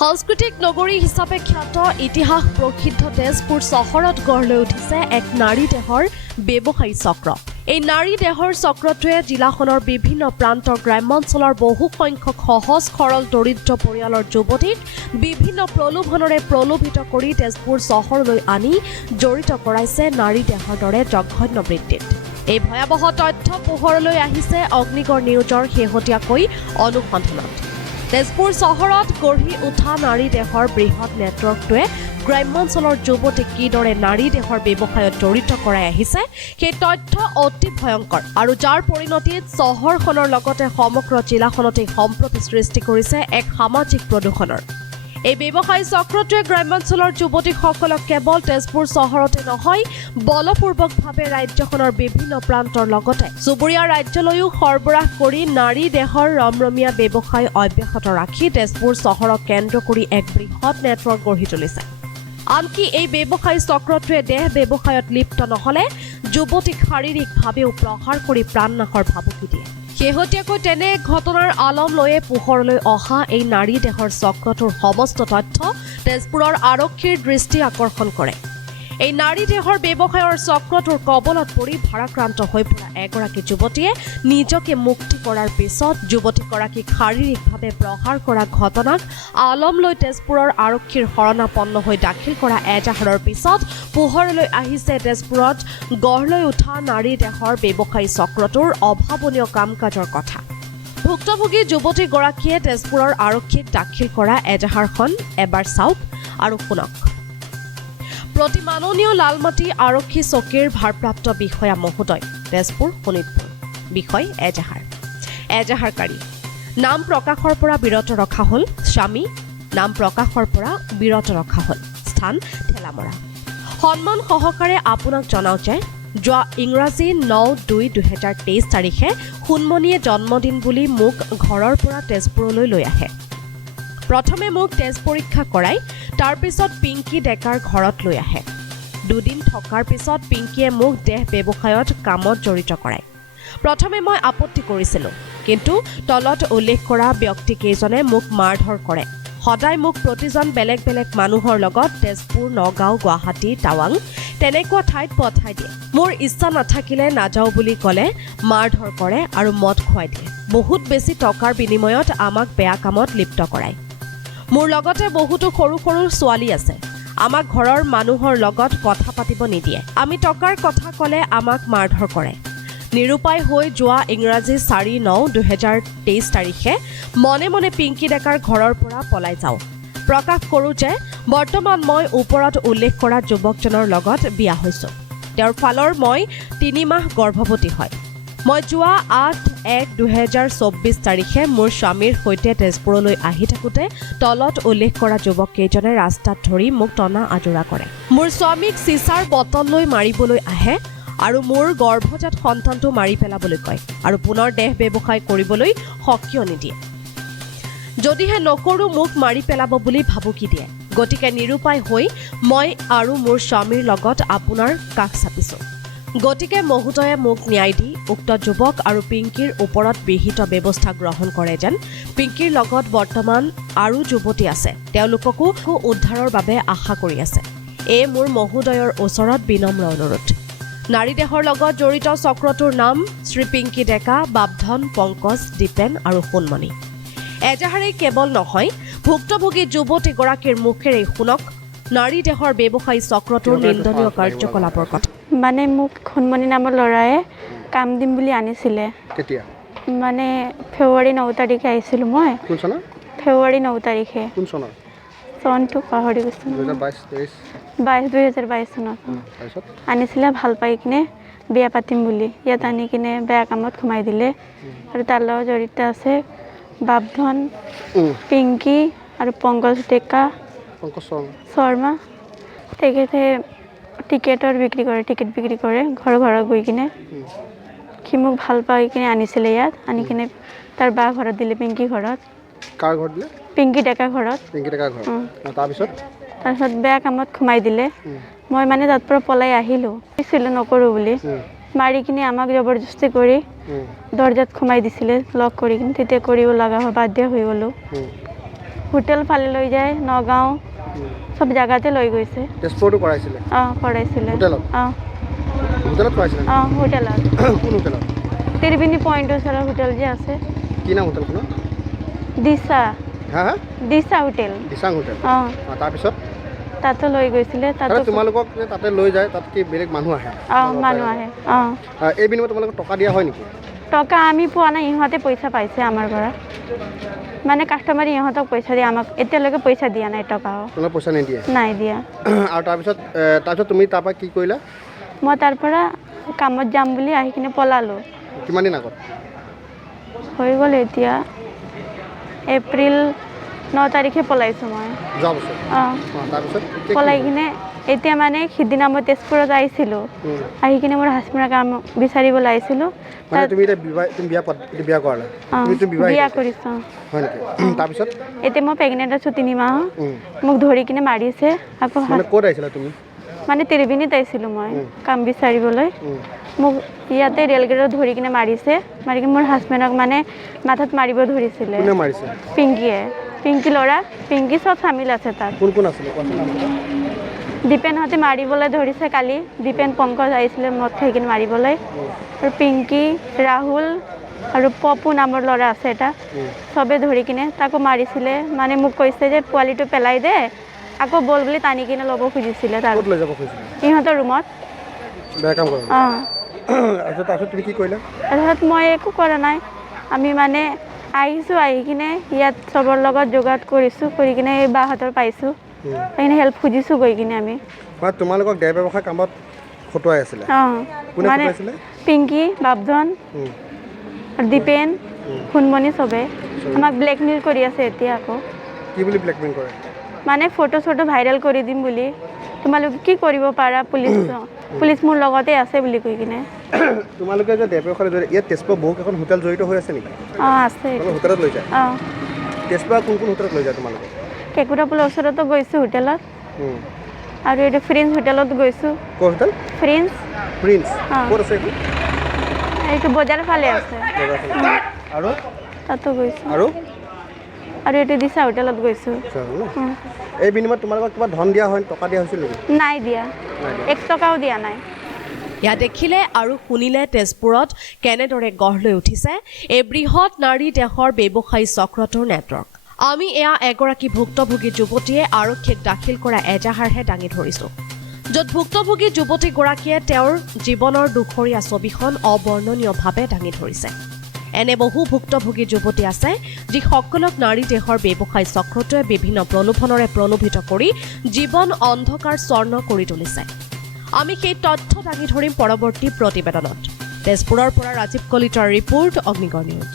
সাংস্কৃতিক নগৰী হিচাপে খ্যাত ইতিহাস প্ৰসিদ্ধ তেজপুৰ চহৰত গঢ় লৈ উঠিছে এক নাৰী দেহৰ ব্যৱসায়ী চক্ৰ। এই নাৰী দেহৰ চক্ৰটোৱে জিলাখনৰ বিভিন্ন প্ৰান্তৰ গ্ৰাম্যাঞ্চলৰ বহু সংখ্যক সহজ সৰল দৰিদ্ৰ পৰিয়ালৰ যুৱতীক বিভিন্ন প্ৰলোভনেৰে প্ৰলোভিত কৰি তেজপুৰ চহৰলৈ আনি জড়িত কৰাইছে নাৰী দেহৰ দৰে জঘন্য বৃত্তিত। এই ভয়াৱহ তথ্য পোহৰলৈ আহিছে অগ্নিগড় নিউজৰ শেহতীয়াকৈ অনুসন্ধানত। তেজপুৰ চহৰত গঢ়ি উঠা নাৰী দেহৰ বৃহৎ নেটৱৰ্কটোৱে গ্ৰাম্যাঞ্চলৰ যুৱতীক কিদৰে নাৰী দেহৰ ব্যৱসায়ত জড়িত কৰাই আহিছে সেই তথ্য অতি ভয়ংকৰ আৰু যাৰ পৰিণতিত চহৰখনৰ লগতে সমগ্ৰ জিলাখনতে সম্প্ৰতি সৃষ্টি কৰিছে এক সামাজিক প্ৰদূষণৰ। এই ব্যৱসায়ী চক্ৰটোৱে গ্ৰাম্যাঞ্চলৰ যুৱতীসকলক কেৱল তেজপুৰ চহৰতে নহয় বলপূৰ্বকভাৱে ৰাজ্যখনৰ বিভিন্ন প্ৰান্তৰ লগতে চুবুৰীয়া ৰাজ্যলৈও সৰবৰাহ কৰি নাৰী দেহৰ ৰমৰমীয়া ব্যৱসায় অব্যাহত ৰাখি তেজপুৰ চহৰক কেন্দ্ৰ কৰি এক বৃহৎ নেটৱৰ্ক গঢ়ি তুলিছে। আনকি এই ব্যৱসায়ী চক্ৰটোৱে দেহ ব্যৱসায়ত লিপ্ত নহলে যুৱতীক শাৰীৰিকভাৱেও প্ৰহাৰ কৰি প্ৰাণনাশৰ ভাবুকি দিয়ে। শেহতীয়াকৈ তেনে ঘটনাৰ আলম লৈয়ে পোহৰলৈ অহা এই নাৰী দেহৰ চক্ৰটোৰ সমস্ত তথ্য তেজপুৰৰ আৰক্ষীৰ দৃষ্টি আকৰ্ষণ কৰে। এই নাৰী দেহৰ ব্যৱসায়ৰ চক্ৰটোৰ কবলত পৰি ভাৰাক্ৰান্ত হৈ পৰা এগৰাকী যুৱতীয়ে নিজকে মুক্তি কৰাৰ পিছত যুৱতীগৰাকীক শাৰীৰিকভাৱে প্ৰহাৰ কৰা ঘটনাক আলম লৈ তেজপুৰৰ আৰক্ষীৰ শৰণাপন্ন হৈ দাখিল কৰা এজাহাৰৰ পিছত পোহৰলৈ আহিছে তেজপুৰত গঢ় লৈ উঠা নাৰী দেহৰ ব্যৱসায়ী চক্ৰটোৰ অভাৱনীয় কাম কাজৰ কথা। ভুক্তভোগী যুৱতীগৰাকীয়ে তেজপুৰৰ আৰক্ষীক দাখিল কৰা এজাহাৰখন এবাৰ চাওক আৰু শুনক। প্ৰতি মাননীয় লালমাটি আৰক্ষী চকীৰ ভাৰপ্ৰাপ্ত বিষয়া মহোদয়, তেজপুৰ শোণিতপুৰ। বিষয় এজাহাৰকাৰী নাম প্ৰকাশৰ পৰা বিৰত ৰখা হ'ল। স্বামী নাম প্ৰকাশৰ পৰা বিৰত ৰখা হ'ল। স্থান ঠেলামৰা। সন্মান সহকাৰে আপোনাক জনাওঁ যে যোৱা ইংৰাজী 9/2/2023 তাৰিখে সোণমণিয়ে জন্মদিন বুলি মোক ঘৰৰ পৰা তেজপুৰলৈ লৈ আহে। প্ৰথমে মোক তেজ পৰীক্ষা কৰাই তাৰ পিছত পিংকি ডেকাৰ ঘৰত লৈ আহে। দুদিন থকাৰ পিছত পিংকিয়ে মোক দেহ ব্যৱসায়ত কামত জড়িত কৰায়। প্ৰথমে মই আপত্তি কৰিছিলোঁ, কিন্তু তলত উল্লেখ কৰা ব্যক্তিকেইজনে মোক মাৰধৰ কৰে। সদায় মোক প্ৰতিজন বেলেগ বেলেগ মানুহৰ লগত তেজপুৰ, নগাঁও, গুৱাহাটী, টাৱাং তেনেকুৱা ঠাইত পঠাই দিয়ে। মোৰ ইচ্ছা নাথাকিলে নাযাওঁ বুলি ক'লে মাৰধৰ কৰে আৰু মদ খুৱাই দিয়ে। বহুত বেছি টকাৰ বিনিময়ত আমাক বেয়া কামত লিপ্ত কৰায়। মোৰ লগতে বহুতো সৰু সৰু ছোৱালী আছে। আমাক ঘৰৰ মানুহৰ লগত কথা পাতিব নিদিয়ে। আমি টকাৰ কথা ক'লে আমাক মাৰধৰ কৰে। নিৰুপায় হৈ যোৱা ইংৰাজী 4/9/2023 তাৰিখে মনে মনে পিংকি ডেকাৰ ঘৰৰ পৰা পলাই যাওঁ। প্ৰকাশ কৰোঁ যে বৰ্তমান মই ওপৰত উল্লেখ কৰা যুৱকজনৰ লগত বিয়া হৈছোঁ। তেওঁৰ ফালৰ মই 3 মাহ গৰ্ভৱতী হয়। মই যোৱা 8/1/2024 তাৰিখে মোৰ স্বামীৰ সৈতে তেজপুৰলৈ আহি থাকোঁতে তলত উল্লেখ কৰা যুৱককেইজনে ৰাস্তাত ধৰি মোক টনা আজোৰা কৰে। মোৰ স্বামীক চিচাৰ বটল লৈ মাৰিবলৈ আহে আৰু মোৰ গৰ্ভজাত সন্তানটো মাৰি পেলাবলৈ কয় আৰু পুনৰ দেহ ব্যৱসায় কৰিবলৈ সকিয় নিদিয়ে। যদিহে নকৰোঁ মোক মাৰি পেলাব বুলি ভাবুকি দিয়ে। গতিকে নিৰুপায় হৈ মই আৰু মোৰ স্বামীৰ লগত আপোনাৰ কাষ চাপিছোঁ। গতিকে মহোদয়ে মোক ন্যায় দি উক্ত যুৱক আৰু পিংকিৰ ওপৰত বিহিত ব্যৱস্থা গ্ৰহণ কৰে যেন। পিংকিৰ লগত বৰ্তমান আৰু যুৱতী আছে, তেওঁলোককো উদ্ধাৰৰ বাবে আশা কৰি আছে। এই মোৰ মহোদয়ৰ ওচৰত বিনম্ৰ অনুৰোধ। নাৰী দেহৰ লগত জড়িত চক্ৰটোৰ নাম শ্ৰী পিংকি ডেকা, বাপধন, পংকজ, দীপেন আৰু সোণমণি। এজাহাৰেই কেৱল নহয়, ভুক্তভোগী যুৱতীগৰাকীৰ মুখেৰে শুনক নাৰী দেহৰ ব্যৱসায়ী চক্ৰটোৰ নিন্দনীয় কাৰ্যকলাপৰ কথা। মানে মোক সোণমণি নামৰ ল'ৰায়ে কাম দিম বুলি আনিছিলে। কেতিয়া? মানে ফেব্ৰুৱাৰী 9 তাৰিখে আহিছিলোঁ মই। কোন চনৰ? ফেব্ৰুৱাৰী 9 তাৰিখে। কোন চনৰ? চনটো পাহৰি গৈছোঁ। 2022 চনত আনিছিলে। ভাল পাই কিনে বিয়া পাতিম বুলি ইয়াত আনি কিনে বেয়া কামত সোমাই দিলে। আৰু তাৰ লগত জড়িত আছে বাপধন, পিংকি আৰু পংকজ ডেকা, শৰ্মা। তেখেতে টিকেট বিক্ৰী কৰে ঘৰ গৈ কিনে। সি মোক ভাল পাই কিনে আনিছিলে ইয়াত, আনি কিনে তাৰ বা ঘৰত দিলে, পিংকি ঘৰত। কাৰ ঘৰত দিলে? পিংকি ডেকা ঘৰত। তাৰপিছত বেয়া কামত সোমাই দিলে। মই মানে তাত পৰা পলাই আহিলোঁ, নকৰোঁ বুলি। মাৰি কিনে আমাক জবৰদস্তি কৰি দৰ্জাত সোমাই দিছিলে লক কৰি কিনে। তেতিয়া কৰিব লগা হয়, বাধ্য হৈ গ'লোঁ। হোটেল ফালে লৈ যায় নগাঁও চব জাগাতে লৈ গৈছে তেজপুৰতো কৰাইছিলে কৰাইছিলে হোটেলত হোটেলত কৰাইছিলে হোটেলত কোন হোটেলত ত্ৰিবেণী পইণ্ট ওচৰৰ হোটেল যে আছে কি নাম হোটেলখনৰ দিশা হা হা দিশা হোটেল দিচাং হোটেল তাৰপিছত তাতো লৈ গৈছিলে তাতো তোমালোকক যে তাতে লৈ যায় তাত কি বেলেগ মানুহ আহে মানুহ আহে এই বিনিময়ত তোমালোকক টকা দিয়া হয় নেকি টকা আমি পোৱা নাই ইহঁতে পইচা পাইছে আমাৰ পৰা মানে কাষ্টমাৰে ইহঁতক পইচা দিয়ে আমাক এতিয়ালৈকে পইচা দিয়া নাই টকাও তোমালোক পইচা নিদিয়ে নাই দিয়া আৰু তাৰপিছত তুমি তাৰপৰা কি কৰিলা মই তাৰ পৰা কামত যাম বুলি আহি কিনে পলালোঁ কিমান দিন আগত হৈ গ'ল এতিয়া এপ্ৰিল 9 তাৰিখে পলাইছোঁ মই যোৱা বছৰ তাৰপিছত পলাই কিনে এতিয়া মানে সিদিনা মই তেজপুৰত আহিছিলোঁ আহি কিনে মোৰ হাজবেণ্ডৰ কাম বিচাৰিবলৈ আহিছিলোঁ তুমি বিয়া কৰালা বিয়া কৰিছোঁ হয় নেকি তাৰপিছত এতিয়া মই প্ৰেগনেণ্ট আছোঁ 3 মাহ মোক ধৰি কিনে মাৰিছে আকৌ ক'ত আহিছিলা তুমি মানে ত্ৰিবেণীত আহিছিলোঁ মই কাম বিচাৰিবলৈ মোক ইয়াতে ৰেলগেটত ধৰি কিনে মাৰিছে মাৰি কিনে মোৰ হাজবেণ্ডক মানে মাথাত মাৰিব ধৰিছিলে পিংকি ল'ৰা পিংকি চব চামিল আছে তাত কোন কোন আছিলে দীপেনহঁতে মাৰিবলৈ ধৰিছে কালি দীপেন পংকজ আহিছিলে মদ খাই কিনে মাৰিবলৈ আৰু পিংকি ৰাহুল আৰু পপু নামৰ ল'ৰা আছে এটা চবে ধৰি কিনে তাকো মাৰিছিলে মানে মোক কৈছে যে পোৱালিটো পেলাই দে আকৌ বল বুলি টানি কিনে ল'ব খুজিছিলে ইহঁতৰ ৰুমত তুমি কি কৰিলা তাৰপিছত মই একো কৰা নাই আমি মানে আহিছোঁ আহি কিনে ইয়াত চবৰ লগত যোগাযোগ কৰিছোঁ কৰি কিনে এই বাহঁতৰ পাইছোঁ সেইখিনি হেল্প খুজিছোঁ গৈ কিনে আমি তোমালোকক দেহ ব্যৱসায় কামত খটুৱাই আছিলে মানে পিংকি বাপধন আৰু দীপেন সোণমণি চবে আমাক ব্লেকমেইল কৰি আছে এতিয়া আকৌ কি বুলি ব্লেকমেইল কৰে মানে ফটো ভাইৰেল কৰি দিম বুলি তোমালোকে কি কৰিব পাৰা পুলিচ মোৰ লগতে আছে বুলি কৈ কিনে তোমালোকে যে দেহ ব্যৱসায় ইয়াত তেজপুৰ বহু কেইখন হোটেল জড়িত হৈ আছে নেকি আছে হোটেলত লৈ যায় তেজপুৰৰ কোন কোন হোটেলত লৈ যায় তোমালোকে কেঁকুৰাপুলৰ ওচৰতো গৈছোঁ হোটেলত আৰু এইটো ফ্ৰিন্স হোটেলত গৈছোঁ ক'ৰ হোটেল ফ্ৰিন্স ক'ত আছে এইটো বজাৰ ফালে আছে আৰু তাতো গৈছোঁ আৰু এইটো দিশা হোটেলত গৈছোঁ এই বিনিময়ত তোমালোকক কিবা ধন দিয়া হয় টকা দিয়া হৈছিল নেকি নাই দিয়া 1 টকাও দিয়া নাই ইয়াত দেখিলে আৰু শুনিলে তেজপুৰত কেনেদৰে গঢ় লৈ উঠিছে এই বৃহৎ নাৰী দেহৰ ব্যৱসায়ী চক্ৰটোৰ নেটৱৰ্ক আমি এয়া এগৰাকী ভুক্তভোগী যুৱতীয়ে আৰক্ষীক দাখিল কৰা এজাহাৰহে দাঙি ধৰিছোঁ য'ত ভুক্তভোগী যুৱতীগৰাকীয়ে তেওঁৰ জীৱনৰ দুখৰীয়া ছবিখন অবৰ্ণনীয়ভাৱে দাঙি ধৰিছে এনে বহু ভুক্তভোগী যুৱতী আছে যিসকলক নাৰী দেহৰ ব্যৱসায়ী চক্ৰটোৱে বিভিন্ন প্ৰলোভনেৰে প্ৰলোভিত কৰি জীৱন অন্ধকাৰ স্বৰ্ণ কৰি তুলিছে আমি সেই তথ্য দাঙি ধৰিম পৰৱৰ্তী প্ৰতিবেদনত তেজপুৰৰ পৰা ৰাজীৱ কলিতাৰ ৰিপৰ্ট অগ্নিগড় নিউজ